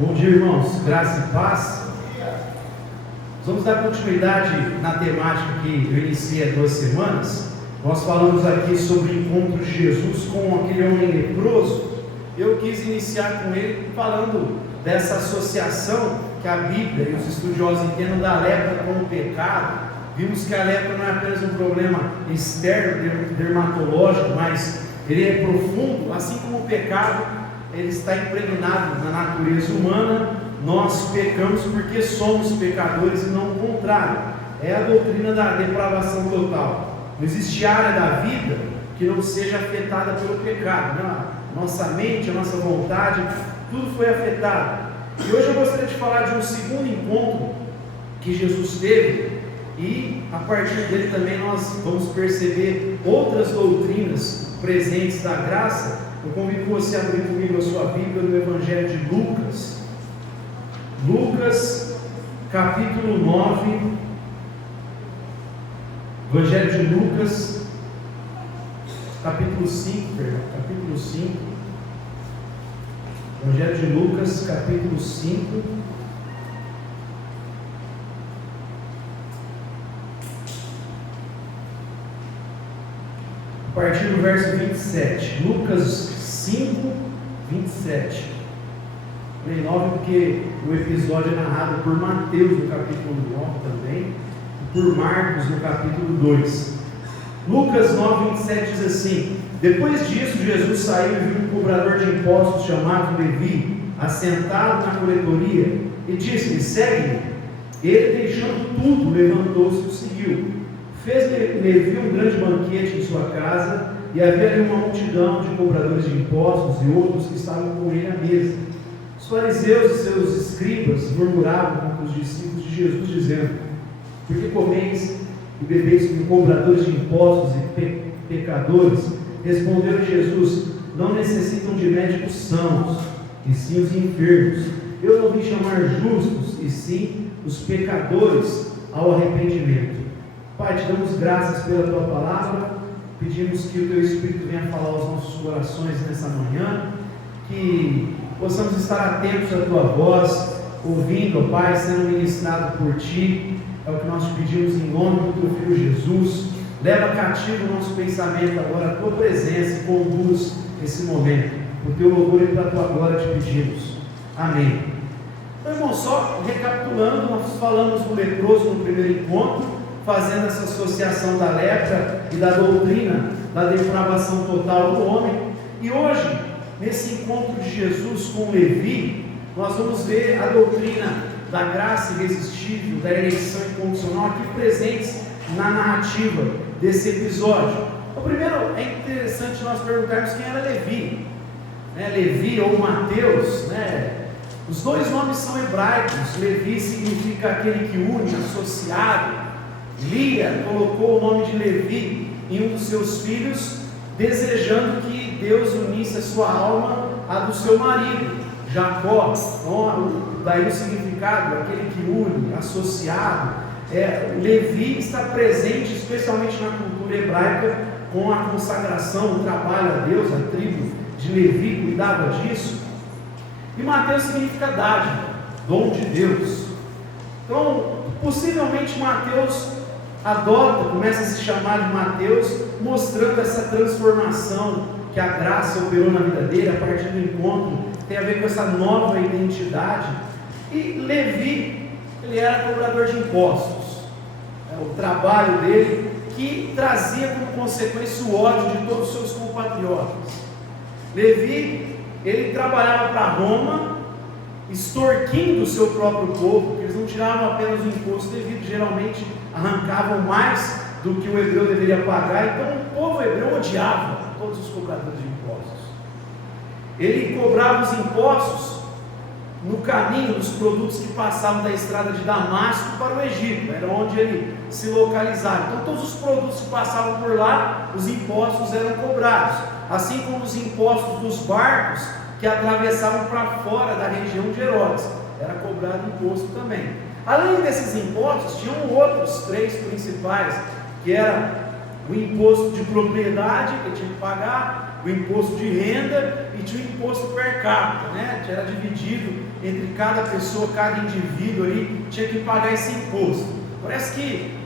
Bom dia, irmãos, graça e paz. Vamos dar continuidade na temática que eu iniciei há 2 semanas. Nós falamos aqui sobre o encontro de Jesus com aquele homem leproso. Eu quis iniciar com ele falando dessa associação que a Bíblia e os estudiosos entendem da lepra com o pecado. Vimos que a lepra não é apenas um problema externo, dermatológico, mas ele é profundo, assim como o pecado. Ele está impregnado na natureza humana. Nós pecamos porque somos pecadores e não o contrário. É a doutrina da depravação total. Não existe área da vida que não seja afetada pelo pecado, né? Nossa mente, a nossa vontade, tudo foi afetado. E hoje eu gostaria de falar de um segundo encontro que Jesus teve, e a partir dele também nós vamos perceber outras doutrinas presentes da graça. Eu convido você a abrir comigo a sua Bíblia no Evangelho de Lucas. Lucas, capítulo 9. Evangelho de Lucas, capítulo 5. Evangelho de Lucas, capítulo 5. A partir do verso 27, Lucas 5, 27. Falei 9 porque o episódio é narrado por Mateus no capítulo 9 também, e por Marcos no capítulo 2. Lucas 9, 27 diz assim: depois disso, Jesus saiu e viu um cobrador de impostos chamado Levi, assentado na coletoria, e disse-lhe: segue-me. Ele, deixando tudo, levantou-se e o seguiu. Fez Levi um grande banquete em sua casa, e havia ali uma multidão de cobradores de impostos e outros que estavam com ele à mesa. Os fariseus e seus escribas murmuravam contra os discípulos de Jesus, dizendo: por que comeis e bebeis com cobradores de impostos e pecadores? Respondeu Jesus: não necessitam de médicos sãos, e sim os enfermos. Eu não vim chamar justos, e sim os pecadores ao arrependimento. Pai, te damos graças pela tua palavra, pedimos que o teu Espírito venha falar aos nossos corações nessa manhã, que possamos estar atentos à tua voz, ouvindo, ó Pai, sendo ministrado por ti. É o que nós te pedimos em nome do teu Filho Jesus. Leva cativo o nosso pensamento agora, a tua presença, e conduz esse momento. O teu louvor e para a tua glória te pedimos. Amém. Então, irmão, só recapitulando, nós falamos do leproso no primeiro encontro, fazendo essa associação da lepra e da doutrina da depravação total do homem. E hoje, nesse encontro de Jesus com Levi, nós vamos ver a doutrina da graça irresistível, da eleição incondicional, aqui presentes na narrativa desse episódio. O primeiro, é interessante nós perguntarmos quem era Levi, Levi ou Mateus, Os dois nomes são hebraicos. Levi significa aquele que une, associado. Lia colocou o nome de Levi em um dos seus filhos, desejando que Deus unisse a sua alma à do seu marido, Jacó. Daí o significado, aquele que une, associado. Levi está presente, especialmente na cultura hebraica, com a consagração, o trabalho a Deus. A tribo de Levi cuidava disso. E Mateus significa dádiva, dom de Deus. Então, possivelmente Mateus começa a se chamar de Mateus, mostrando essa transformação que a graça operou na vida dele a partir do encontro. Tem a ver com essa nova identidade. E Levi, ele era cobrador de impostos. O trabalho dele que trazia como consequência o ódio de todos os seus compatriotas. Levi, ele trabalhava para Roma, extorquindo o seu próprio povo, porque eles não tiravam apenas o imposto devido, geralmente arrancavam mais do que o hebreu deveria pagar. Então o povo hebreu odiava todos os cobradores de impostos. Ele cobrava os impostos no caminho dos produtos que passavam da estrada de Damasco para o Egito, era onde ele se localizava. Então todos os produtos que passavam por lá, os impostos eram cobrados, assim como os impostos dos barcos que atravessavam para fora da região de Herodes, era cobrado imposto também. Além desses impostos, tinham outros 3 principais, que era o imposto de propriedade, que tinha que pagar, o imposto de renda e tinha o imposto per capita, né? Era dividido entre cada pessoa, cada indivíduo ali, tinha que pagar esse imposto. Parece que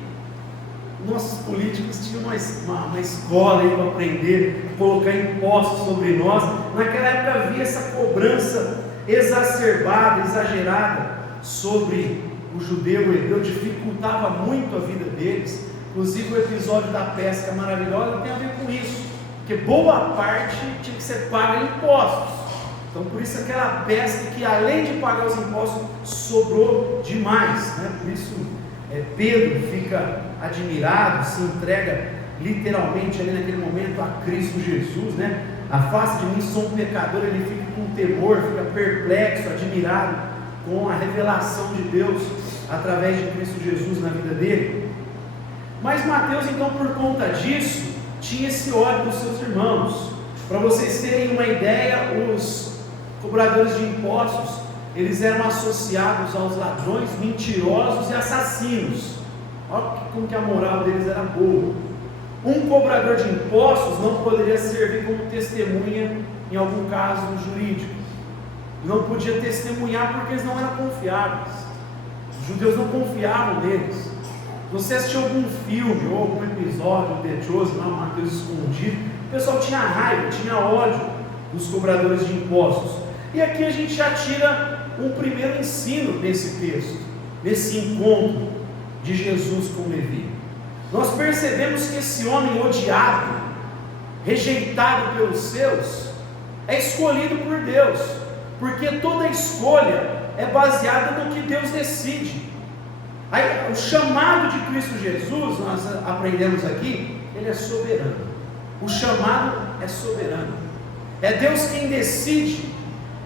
nossos políticos tinham uma escola aí para aprender a colocar impostos sobre nós. Naquela época havia essa cobrança exacerbada, exagerada sobre o judeu, o hebreu, dificultava muito a vida deles. Inclusive o episódio da pesca maravilhosa tem a ver com isso, porque boa parte tinha que ser paga em impostos. Então por isso aquela pesca que, além de pagar os impostos, sobrou demais, né? Por isso Pedro fica admirado, se entrega literalmente ali naquele momento a Cristo Jesus, né? Afaste de mim, sou um pecador. Ele fica com temor, fica perplexo, admirado com a revelação de Deus através de Cristo Jesus na vida dele. Mas Mateus, então, por conta disso, tinha esse ódio dos seus irmãos. Para vocês terem uma ideia, os cobradores de impostos, eles eram associados aos ladrões, mentirosos e assassinos. Olha como que a moral deles era boa. Um cobrador de impostos não poderia servir como testemunha em algum caso jurídico. Não podia testemunhar porque eles não eram confiáveis. Os judeus não confiavam neles. Você assistiu algum filme ou algum episódio do The Chosen, lá, Mateus escondido, o pessoal tinha raiva, tinha ódio dos cobradores de impostos. E aqui a gente já tira um primeiro ensino desse texto, desse encontro de Jesus com Levi. Nós percebemos que esse homem odiado, rejeitado pelos seus, é escolhido por Deus, porque toda escolha é baseada no que Deus decide. Aí, o chamado de Cristo Jesus, nós aprendemos aqui, ele é soberano. O chamado é soberano. É Deus quem decide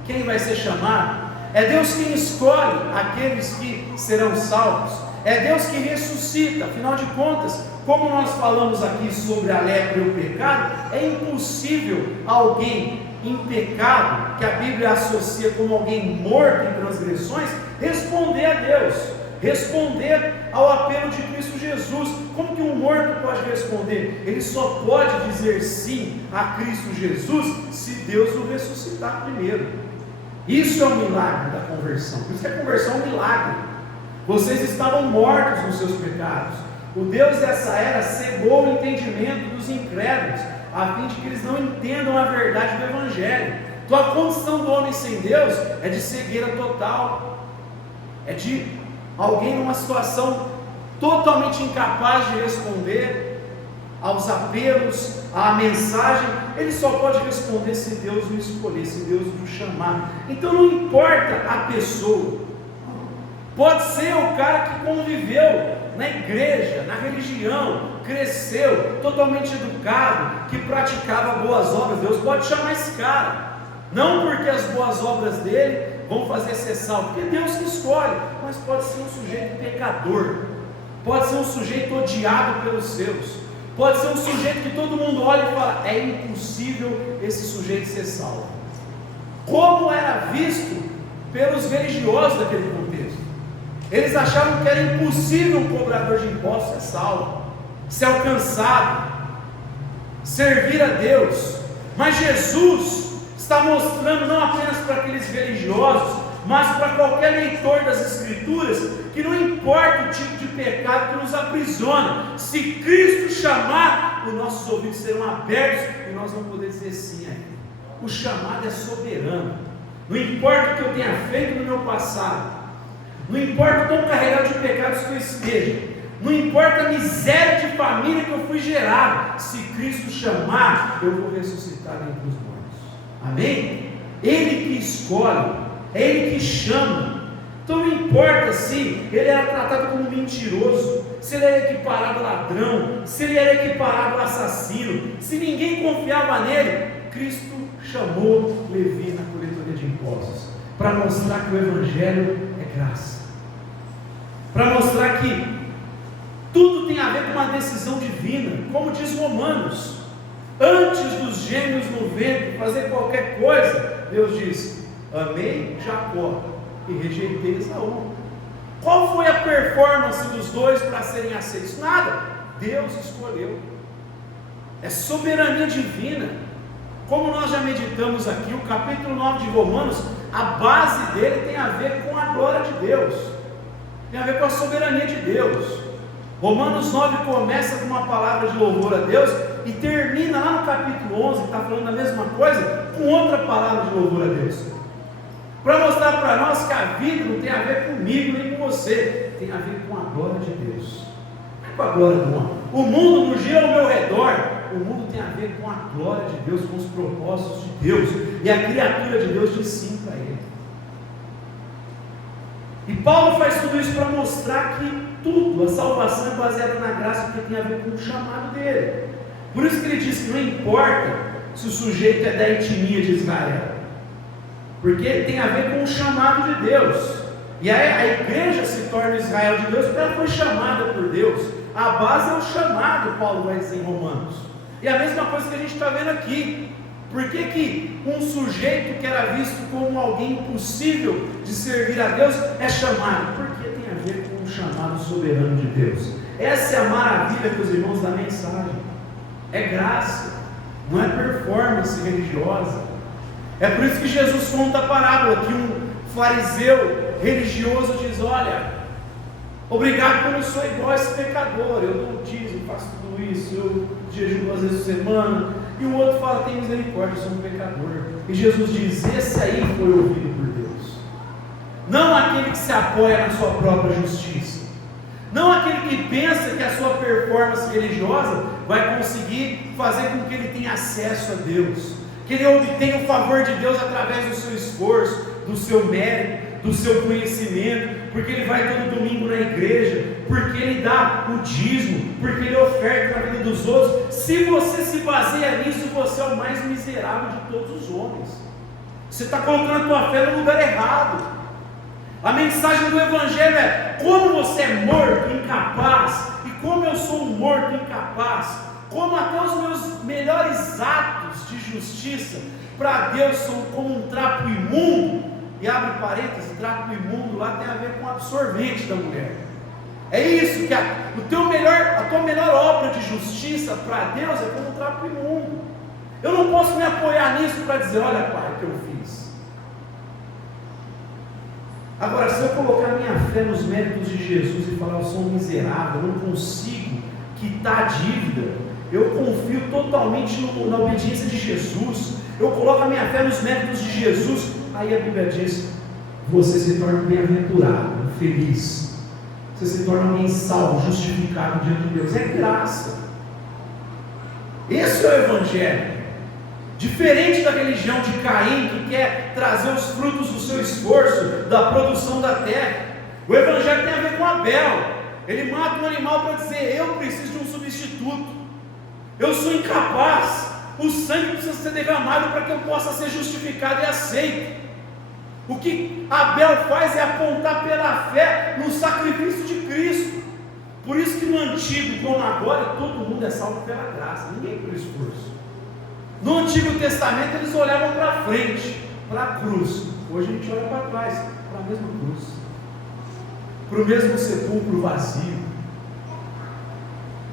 quem vai ser chamado. É Deus quem escolhe aqueles que serão salvos. É Deus que ressuscita. Afinal de contas, como nós falamos aqui sobre a lepra e o pecado, é impossível alguém em pecado, que a Bíblia associa como alguém morto em transgressões, responder a Deus, responder ao apelo de Cristo Jesus. Como que um morto pode responder? Ele só pode dizer sim a Cristo Jesus se Deus o ressuscitar primeiro. Isso é o milagre da conversão. Por isso que a conversão é um milagre. Vocês estavam mortos nos seus pecados. O Deus dessa era cegou o entendimento dos incrédulos, a fim de que eles não entendam a verdade do Evangelho. Então a condição do homem sem Deus é de cegueira total, é de alguém numa situação totalmente incapaz de responder aos apelos, à mensagem. Ele só pode responder se Deus o escolher, se Deus o chamar. Então não importa a pessoa, pode ser o cara que conviveu na igreja, na religião, cresceu totalmente educado, que praticava boas obras. Deus pode chamar esse cara, não porque as boas obras dele vão fazer ser salvo, porque Deus que escolhe, mas pode ser um sujeito pecador, pode ser um sujeito odiado pelos seus, pode ser um sujeito que todo mundo olha e fala, é impossível esse sujeito ser salvo, como era visto pelos religiosos daquele contexto. Eles achavam que era impossível um cobrador de impostos ser salvo, ser alcançado, servir a Deus. Mas Jesus está mostrando não apenas para aqueles religiosos, mas para qualquer leitor das Escrituras, que não importa o tipo de pecado que nos aprisiona, se Cristo chamar, os nossos ouvidos serão abertos e nós vamos poder dizer sim a Ele. O chamado é soberano. Não importa o que eu tenha feito no meu passado, não importa o quão carregado de pecados que eu esteja, não importa a miséria de família que eu fui gerado, se Cristo chamar, eu vou ressuscitar dentre os mortos. Amém? Ele que escolhe, é Ele que chama. Então não importa se ele era tratado como mentiroso, se ele era equiparado a ladrão, se ele era equiparado a assassino, se ninguém confiava nele, Cristo chamou Levi na coletoria de impostos, para mostrar que o Evangelho é graça, para mostrar que tudo tem a ver com uma decisão divina, como diz Romanos, antes dos gêmeos no ventre fazer qualquer coisa, Deus diz, amei Jacó e rejeitei Esaú. Qual foi a performance dos dois para serem aceitos? Nada, Deus escolheu, é soberania divina. Como nós já meditamos aqui, o capítulo 9 de Romanos, a base dele tem a ver com a glória de Deus, tem a ver com a soberania de Deus. Romanos 9 começa com uma palavra de louvor a Deus e termina lá no capítulo 11, está falando a mesma coisa, com outra palavra de louvor a Deus, para mostrar para nós que a vida não tem a ver comigo nem com você, tem a ver com a glória de Deus, não é com a glória do homem. O mundo não gira ao meu redor, o mundo tem a ver com a glória de Deus, com os propósitos de Deus, e a criatura de Deus diz sim para Ele. E Paulo faz tudo isso para mostrar que tudo, a salvação é baseada na graça, porque tem a ver com o chamado dele. Por isso que ele diz que não importa se o sujeito é da etnia de Israel, porque tem a ver com o chamado de Deus. E aí a igreja se torna Israel de Deus porque ela foi chamada por Deus. A base é o chamado, Paulo vai dizer em Romanos. E a mesma coisa que a gente está vendo aqui. Por que que um sujeito que era visto como alguém impossível de servir a Deus é chamado? Porque tem a ver com o chamado soberano de Deus. Essa é a maravilha, meus irmãos, da mensagem. É graça, não é performance religiosa. É por isso que Jesus conta a parábola que um fariseu religioso diz: olha, obrigado porque eu não sou igual a esse pecador, eu dou dízimo, faço tudo isso, eu jejuo 2 vezes por semana. E o outro fala: tem misericórdia, eu sou um pecador. E Jesus diz: esse aí foi ouvido por Deus, não aquele que se apoia na sua própria justiça, não aquele que pensa que a sua performance religiosa vai conseguir fazer com que ele tenha acesso a Deus, que ele obtenha o favor de Deus através do seu esforço, do seu mérito, do seu conhecimento, porque ele vai todo domingo na igreja, porque ele dá o dízimo, porque ele oferta na vida dos outros. Se você se baseia nisso, você é o mais miserável de todos os homens. Você está colocando a tua fé no lugar errado. A mensagem do Evangelho é: como você é morto, incapaz, e como eu sou um morto, incapaz, como até os meus melhores atos de justiça para Deus são como um trapo imundo. E abre parênteses, trapo imundo lá tem a ver com o absorvente da mulher. É isso que a tua melhor obra de justiça para Deus é como um trapo imundo. Eu não posso me apoiar nisso para dizer: olha, Pai, o que eu fiz. Agora, se eu colocar minha fé nos méritos de Jesus e falar: eu sou um miserável, eu não consigo quitar a dívida, eu confio totalmente na obediência de Jesus, eu coloco a minha fé nos méritos de Jesus, aí a Bíblia diz: você se torna bem-aventurado, feliz, você se torna alguém salvo, justificado diante de Deus. É graça. Esse é o Evangelho. Diferente da religião de Caim, que quer trazer os frutos do seu esforço, da produção da terra, o Evangelho tem a ver com Abel. Ele mata um animal para dizer: eu preciso de um substituto, eu sou incapaz, o sangue precisa ser derramado para que eu possa ser justificado e aceito. O que Abel faz é apontar pela fé no sacrifício de Cristo. Por isso que no Antigo, como agora, todo mundo é salvo pela graça, ninguém por esforço. No Antigo Testamento eles olhavam para frente, para a cruz. Hoje a gente olha para trás, para a mesma cruz, para o mesmo sepulcro vazio.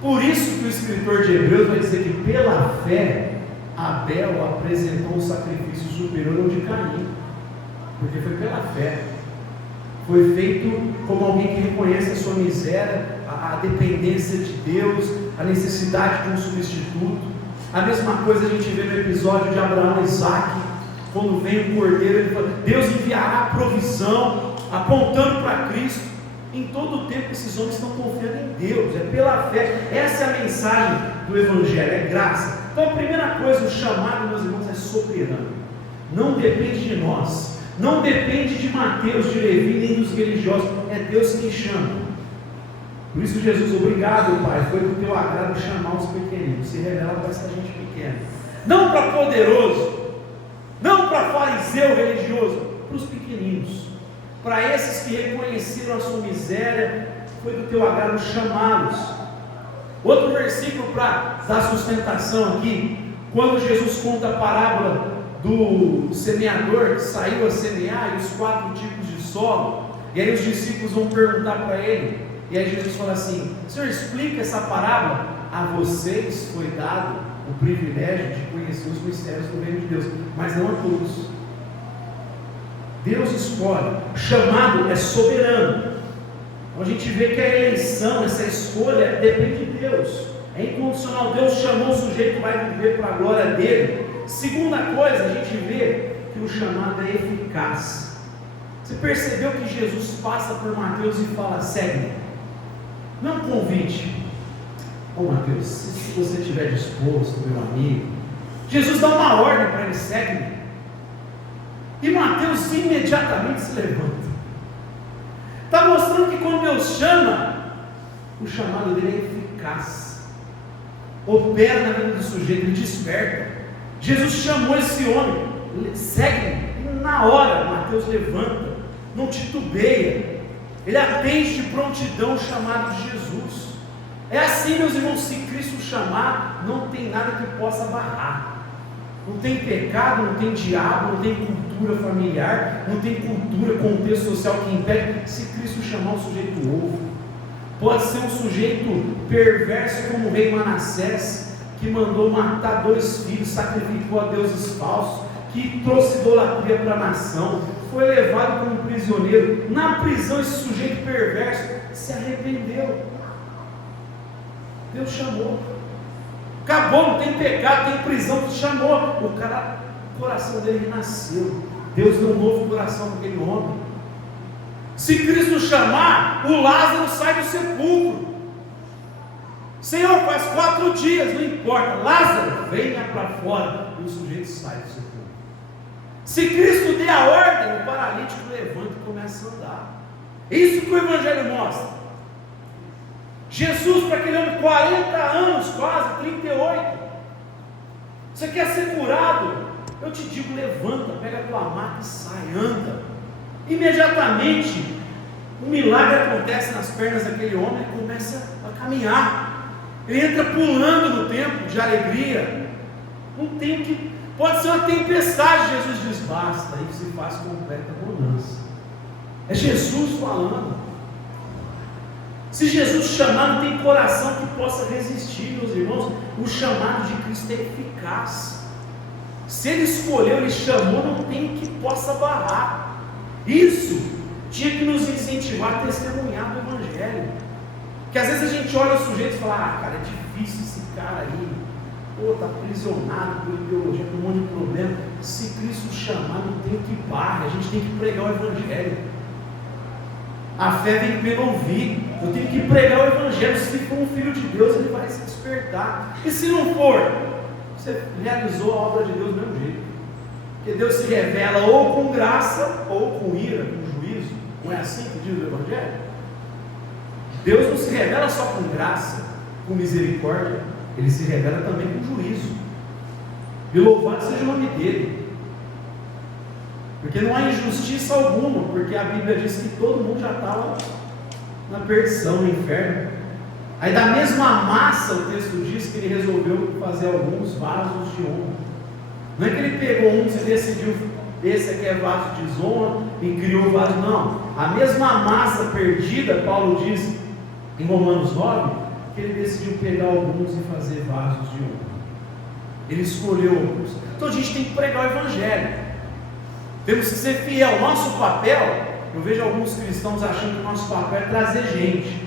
Por isso que o escritor de Hebreus vai dizer que pela fé Abel apresentou um sacrifício superior ao de Caim, porque foi pela fé, foi feito como alguém que reconhece a sua miséria, a dependência de Deus, a necessidade de um substituto. A mesma coisa a gente vê no episódio de Abraão e Isaac, quando vem o cordeiro, ele fala: Deus enviará a provisão, apontando para Cristo. Em todo o tempo esses homens estão confiando em Deus, é pela fé. Essa é a mensagem do Evangelho, é graça. Então a primeira coisa, o chamado, meus irmãos, é soberano, não depende de nós, não depende de Mateus, de Levi, nem dos religiosos, é Deus quem chama. Por isso Jesus: obrigado, Pai, foi do teu agrado chamar os pequeninos, se revela para essa gente pequena, não para poderoso, não para fariseu religioso, para os pequeninos, para esses que reconheceram a sua miséria, foi do teu agrado chamá-los. Outro versículo para dar sustentação aqui, quando Jesus conta a parábola do semeador que saiu a semear e os 4 tipos de solo, e aí os discípulos vão perguntar para ele, e aí Jesus fala assim: Senhor, explica essa parábola. A vocês foi dado o privilégio de conhecer os mistérios do reino de Deus, mas não a todos. Deus escolhe. O chamado é soberano. Então a gente vê que a eleição, essa escolha, depende de Deus. É incondicional. Deus chamou o sujeito que vai viver para a glória dele. Segunda coisa, a gente vê que o chamado é eficaz. Você percebeu que Jesus passa por Mateus e fala: segue-me? Não é um convite. Ô Mateus, se você estiver disposto, meu amigo. Jesus dá uma ordem para ele: segue-me. E Mateus imediatamente se levanta. Está mostrando que quando Deus chama, o chamado dele é eficaz. Opera na vida do sujeito, ele desperta. Jesus chamou esse homem: segue-me. E na hora, Mateus levanta, não titubeia. Ele atende de prontidão o chamado de Jesus. É assim, meus irmãos, se Cristo chamar, não tem nada que possa barrar. Não tem pecado, não tem diabo, não tem cultura familiar, não tem cultura, contexto social que impede. Se Cristo chamar, o sujeito ouve. Pode ser um sujeito perverso como o rei Manassés, que mandou matar 2 filhos, sacrificou a deuses falsos, que trouxe idolatria para a nação, foi levado como prisioneiro. Na prisão, esse sujeito perverso se arrependeu. Deus chamou. Acabou, não tem pecado, tem prisão, chamou. O coração dele renasceu. Deus deu um novo coração para aquele homem. Se Cristo chamar, o Lázaro sai do sepulcro. Senhor, faz 4 dias, não importa. Lázaro, venha para fora. E o sujeito sai do sepulcro. Se Cristo der a ordem, o paralítico levanta e começa a andar. Isso que o Evangelho mostra. Jesus, para aquele homem, 40 anos, quase 38. Você quer ser curado? Eu te digo, levanta, pega a tua maca e sai, anda. Imediatamente, um milagre acontece nas pernas daquele homem e começa a caminhar. Ele entra pulando no templo de alegria. Não tem o que. Pode ser uma tempestade, Jesus diz: basta, aí se faz completa bonança. É Jesus falando. Se Jesus chamar, não tem coração que possa resistir, meus irmãos. O chamado de Cristo é eficaz. Se Ele escolheu, Ele chamou, não tem que possa barrar. Isso tinha que nos incentivar a testemunhar do Evangelho. Porque às vezes a gente olha o sujeito e fala: ah, cara, é difícil esse cara aí. Pô, está aprisionado por ideologia, por um monte de problema. Se Cristo chamar, não tem que barrar. A gente tem que pregar o Evangelho. A fé vem pelo ouvir. Eu tenho que pregar o Evangelho. Se for um filho de Deus, ele vai se despertar. E se não for, você realizou a obra de Deus do mesmo jeito. Porque Deus se revela ou com graça, ou com ira, com juízo. Não é assim que diz o Evangelho? Deus não se revela só com graça, com misericórdia. Ele se revela também com juízo. E louvado seja o nome dele. Porque não há injustiça alguma, porque a Bíblia diz que todo mundo já estava na perdição, no inferno. Aí da mesma massa, o texto diz que ele resolveu fazer alguns vasos de honra. Não é que ele pegou uns e decidiu: esse aqui é vaso de desonra, e criou vaso. Não, a mesma massa perdida, Paulo diz em Romanos 9, que ele decidiu pegar alguns e fazer vasos de honra. Ele escolheu alguns. Então a gente tem que pregar o Evangelho. Temos que ser fiel. Nosso papel, eu vejo alguns cristãos achando que o nosso papel é trazer gente.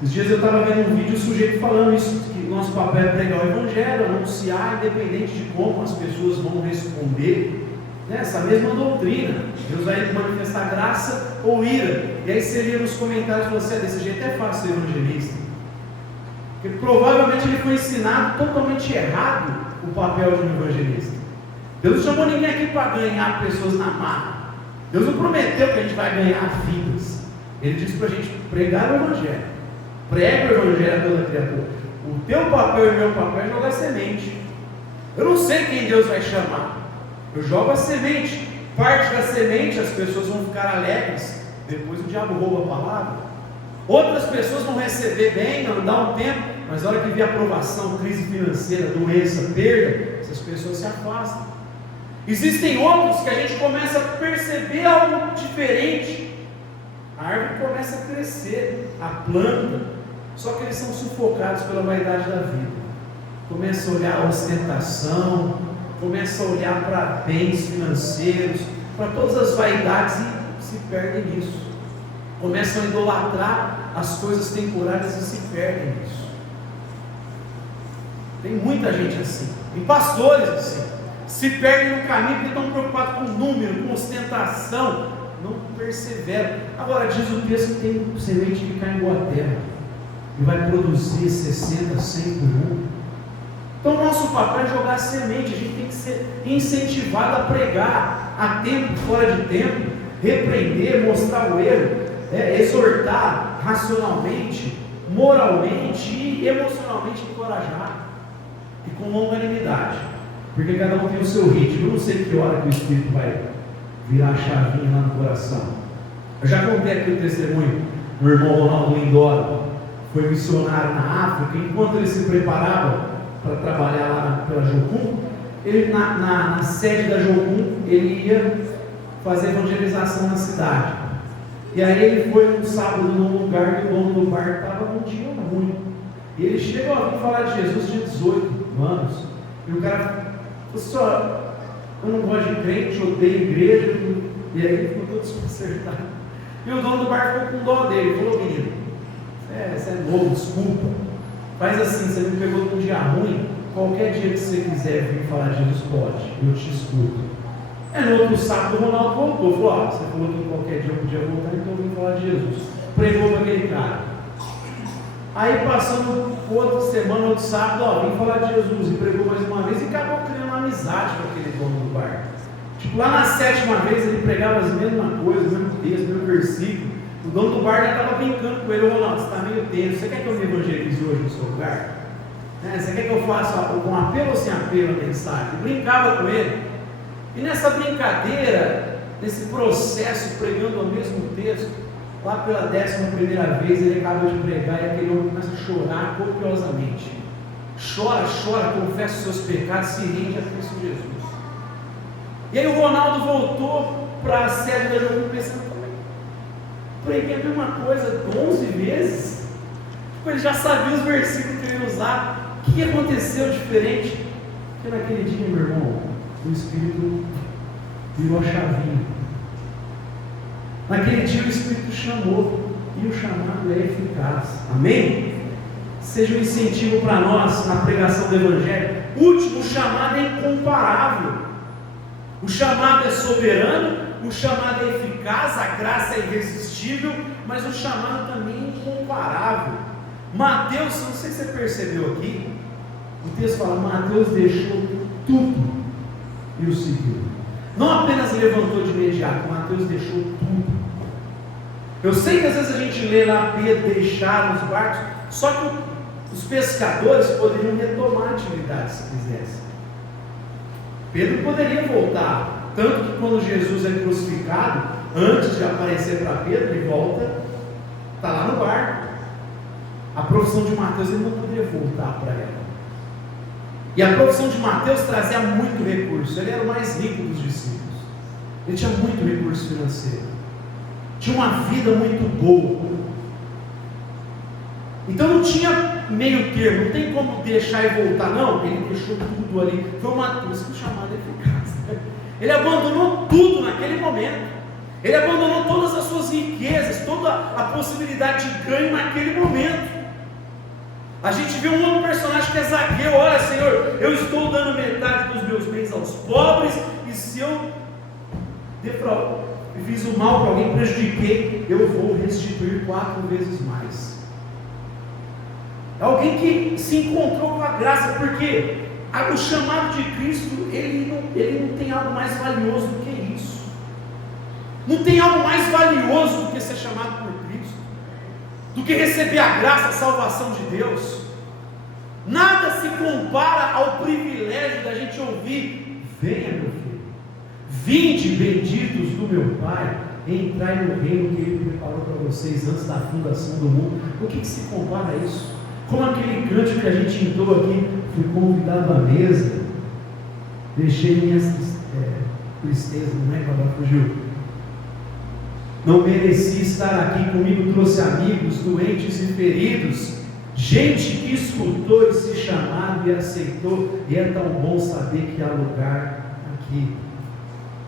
Esses dias eu estava vendo um vídeo, o sujeito falando isso, que nosso papel é pregar o Evangelho, anunciar, independente de como as pessoas vão responder, né? Essa mesma doutrina. Deus vai manifestar graça ou ira. E aí você lia nos comentários e falou assim: desse jeito é fácil ser evangelista. Porque provavelmente ele foi ensinado totalmente errado o papel de um evangelista. Deus não chamou ninguém aqui para ganhar pessoas na marra. Deus não prometeu que a gente vai ganhar vidas. Ele disse para a gente pregar o Evangelho. Prega o Evangelho a toda criatura. O teu papel e o meu papel é jogar semente. Eu não sei quem Deus vai chamar. Eu jogo a semente. Parte da semente, as pessoas vão ficar alegres. Depois o diabo rouba a palavra. Outras pessoas vão receber bem, não dá um tempo. Mas na hora que vier aprovação, crise financeira, doença, perda, essas pessoas se afastam. Existem outros que a gente começa a perceber algo diferente. A árvore começa a crescer, a planta, só que eles são sufocados pela vaidade da vida. começa a olhar a ostentação, começa a olhar para bens financeiros, para todas as vaidades e se perdem nisso. Começam a idolatrar as coisas temporárias e se perdem nisso. Tem muita gente assim, e pastores assim, se perdem no caminho porque estão preocupados com número, com ostentação, não perseveram. Agora diz o texto que tem semente que cai em boa terra e vai produzir 60, 100 por um. Então o nosso papel é jogar semente. A gente tem que ser incentivado a pregar a tempo, fora de tempo, repreender, mostrar o erro, exortar racionalmente, moralmente e emocionalmente encorajar, e com longanimidade, porque cada um tem o seu ritmo. Eu não sei que hora que o Espírito vai virar a chavinha lá no coração. Eu já contei aqui o testemunho do irmão Ronaldo Lindora, foi missionário na África. Enquanto ele se preparava para trabalhar lá pela Jocum, ele na sede da Jocum, ele ia fazer evangelização na cidade. E aí ele foi um sábado num lugar que o dono do bar estava num dia ruim. E ele chegou a vir falar de Jesus, tinha 18 anos. E o cara falou assim: eu não gosto de crente, odeio igreja. E aí ele ficou todo desconcertado. E o dono do bar ficou com dó dele, falou: menino, você é novo, desculpa. Faz assim, você me pegou num dia ruim, qualquer dia que você quiser vir falar de Jesus, pode, eu te escuto. No outro sábado o Ronaldo voltou, falou: você falou que qualquer dia eu podia voltar, então eu vim falar de Jesus. Pregou para aquele cara. Aí passando outra semana, outro sábado, vim falar de Jesus, e pregou mais uma vez, e acabou criando uma amizade com aquele dono do bar. Tipo, lá na 7ª vez ele pregava as mesmas coisas, o mesmo texto, o mesmo versículo. O dono do bar já estava brincando com ele: Ronaldo, você está meio tenso, você quer que eu me evangelize hoje no seu lugar? Você quer que eu faça com apelo ou sem apelo a mensagem? Eu brincava com ele. E nessa brincadeira, nesse processo, pregando o mesmo texto, lá pela 11ª vez ele acaba de pregar e aquele homem começa a chorar copiosamente. Chora, confessa os seus pecados, se rende a Cristo Jesus. E aí o Ronaldo voltou para a sede da Jocum pensando: preguei a mesma coisa 11 vezes. Ele já sabia os versículos que ele ia usar. O que aconteceu diferente? Porque naquele dia, meu irmão, o Espírito virou a chavinha. Naquele dia o Espírito chamou, e o chamado é eficaz. Amém? Seja um incentivo para nós na pregação do Evangelho. Último, o chamado é incomparável. O chamado é soberano, o chamado é eficaz, a graça é irresistível, mas o chamado também é incomparável. Mateus, não sei se você percebeu aqui, o texto fala: Mateus deixou tudo e o seguiu. Não apenas levantou de imediato, Mateus deixou tudo. Eu sei que às vezes a gente lê lá Pedro deixar os barcos, só que os pescadores poderiam retomar a atividade se quisessem. Pedro poderia voltar, tanto que quando Jesus é crucificado, antes de aparecer para Pedro, ele volta, está lá no barco. A profissão de Mateus, ele não poderia voltar para ela. E a profissão de Mateus trazia muito recurso. Ele era o mais rico dos discípulos. Ele tinha muito recurso financeiro. Tinha uma vida muito boa. Então não tinha meio termo, não tem como deixar e voltar. Não, ele deixou tudo ali. Foi uma coisa chamada eficaz. Ele abandonou tudo naquele momento. Ele abandonou todas as suas riquezas, toda a possibilidade de ganho naquele momento. A gente vê um outro personagem que é Zaqueu. Olha, Senhor, eu estou dando metade dos meus bens aos pobres, e se eu fiz o mal para alguém, prejudiquei, eu vou restituir 4 vezes mais. É alguém que se encontrou com a graça, porque o chamado de Cristo, ele não tem algo mais valioso do que isso. Não tem algo mais valioso do que ser chamado por Cristo, do que receber a graça, a salvação de Deus. Nada se compara ao privilégio da gente ouvir: venha, meu filho, vinde benditos do meu Pai, entrai no reino que Ele preparou para vocês antes da fundação do mundo. O que se compara a isso? Como aquele cântico que a gente entrou aqui: fui convidado à mesa, deixei minhas tristezas, não é, agora fugiu. Não mereci estar aqui, comigo trouxe amigos doentes e feridos, Gente que escutou esse chamado e aceitou, e é tão bom saber que há lugar aqui.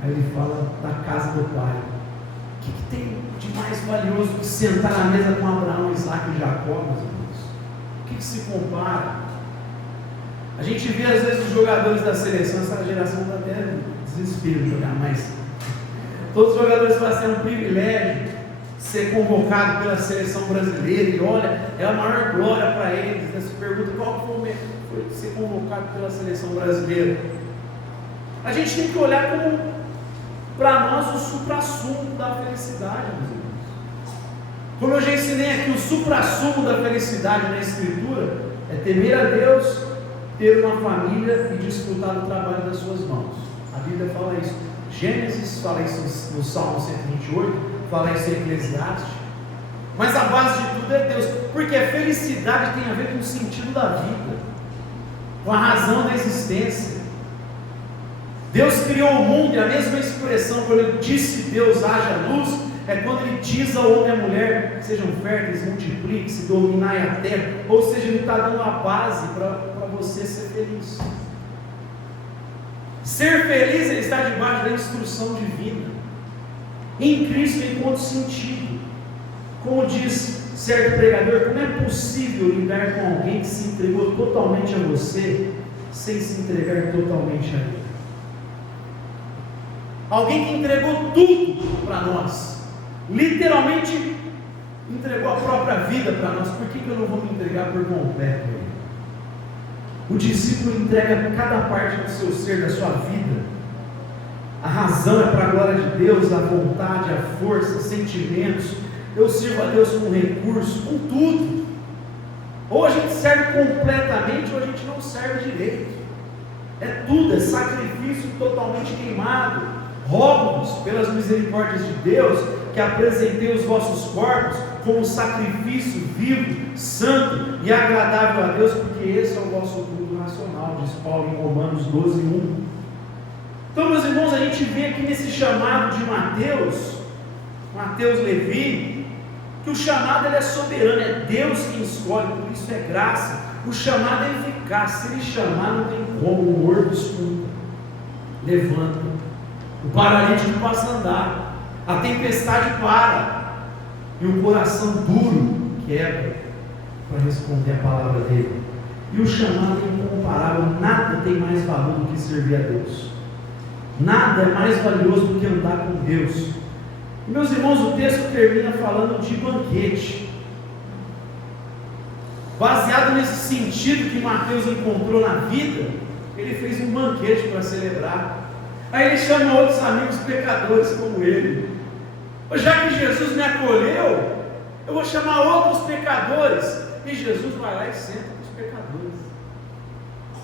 Aí ele fala da casa do Pai. O que tem de mais valioso que sentar na mesa com Abraão, Isaac e Jacó, meus irmãos? O que se compara? A gente vê às vezes os jogadores da seleção, essa geração está até desespero de jogar, mas todos os jogadores fazem um privilégio ser convocado pela seleção brasileira, e olha, é a maior glória para eles. Você pergunta qual foi ser convocado pela seleção brasileira. A gente tem que olhar como, para nós, o supra-sumo da felicidade, meus irmãos. Como eu já ensinei aqui, o supra-sumo da felicidade na Escritura é temer a Deus, ter uma família e desfrutar do trabalho das suas mãos. A Bíblia fala isso. Gênesis fala isso no Salmo 128, fala isso em Eclesiastes. Mas a base de tudo é Deus, porque a felicidade tem a ver com o sentido da vida, com a razão da existência. Deus criou o mundo, e a mesma expressão, quando ele disse Deus haja luz, é quando ele diz ao homem e à mulher: sejam férteis, multipliquem-se, dominai a terra. Ou seja, ele está dando a base para você ser feliz. Ser feliz, ele está debaixo da instrução divina. Em Cristo encontra sentido. Como diz certo pregador, como é possível lidar com alguém que se entregou totalmente a você, sem se entregar totalmente a Ele? Alguém que entregou tudo para nós, literalmente entregou a própria vida para nós. Por que eu não vou me entregar por completo a Ele? O discípulo entrega cada parte do seu ser, da sua vida. A razão é para a glória de Deus, a vontade, a força, sentimentos. Eu sirvo a Deus com recursos, com tudo. Ou a gente serve completamente, ou a gente não serve direito. É tudo, é sacrifício totalmente queimado. Rogo-vos, pelas misericórdias de Deus, que apresentei os vossos corpos como sacrifício vivo, santo e agradável a Deus, porque esse é o vosso culto racional, diz Paulo em Romanos 12:1. Então, meus irmãos, a gente vê aqui nesse chamado de Mateus Levi, que o chamado ele é soberano, é Deus quem escolhe, por isso é graça. O chamado é eficaz, se ele chamar não tem como, o morto escuta, levanta, o paralítico passa a andar, a tempestade para, e o coração duro quebra para responder a palavra dele. E o chamado é incomparável, nada tem mais valor do que servir a Deus, nada é mais valioso do que andar com Deus. E, meus irmãos, o texto termina falando de banquete, baseado nesse sentido que Mateus encontrou na vida. Ele fez um banquete para celebrar. Aí ele chama outros amigos pecadores como ele. Já que Jesus me acolheu, eu vou chamar outros pecadores. E Jesus vai lá e senta com os pecadores,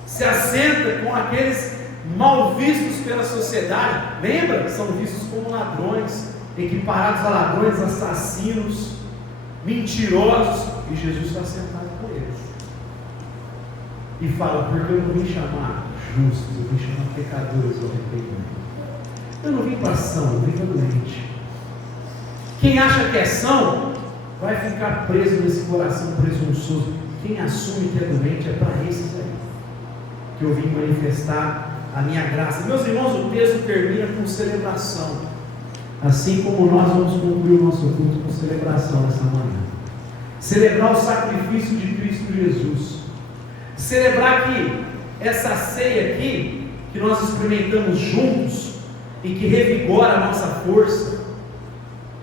se assenta com aqueles mal vistos pela sociedade. Lembra? São vistos como ladrões, equiparados a ladrões, assassinos, mentirosos. E Jesus está sentado com eles e fala: porque eu não vim chamar justos, eu vim chamar pecadores ao arrependimento. Eu não vim para são, eu vim para doente. Quem acha que é são vai ficar preso nesse coração presunçoso. Quem assume que é doente é para esses aí que eu vim manifestar a minha graça. Meus irmãos, o texto termina com celebração, assim como nós vamos concluir o nosso culto com celebração nessa manhã. Celebrar o sacrifício de Cristo Jesus, celebrar que essa ceia aqui, que nós experimentamos juntos, e que revigora a nossa força,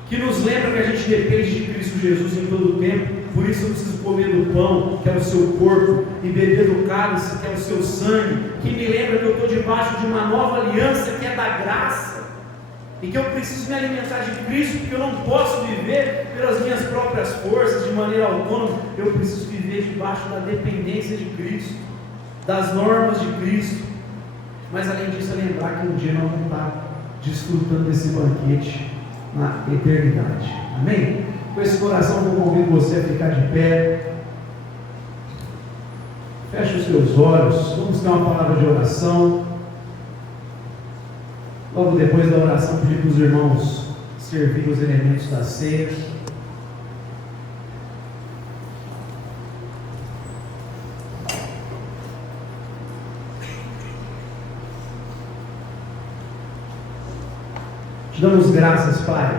que nos lembra que a gente depende de Cristo Jesus em todo o tempo. Por isso eu preciso comer do pão, que é o seu corpo, e beber do cálice, que é o seu sangue, que me lembra que eu estou debaixo de uma nova aliança, que é da graça, e que eu preciso me alimentar de Cristo, porque eu não posso viver pelas minhas próprias forças, de maneira autônoma. Eu preciso viver debaixo da dependência de Cristo, das normas de Cristo. Mas além disso, é lembrar que um dia nós vamos estar desfrutando desse banquete na eternidade. Amém? Com esse coração eu convido você a ficar de pé. Feche os seus olhos. Vamos dar uma palavra de oração. Logo depois da oração, pedir para os irmãos servirem os elementos da ceia. Te damos graças, Pai,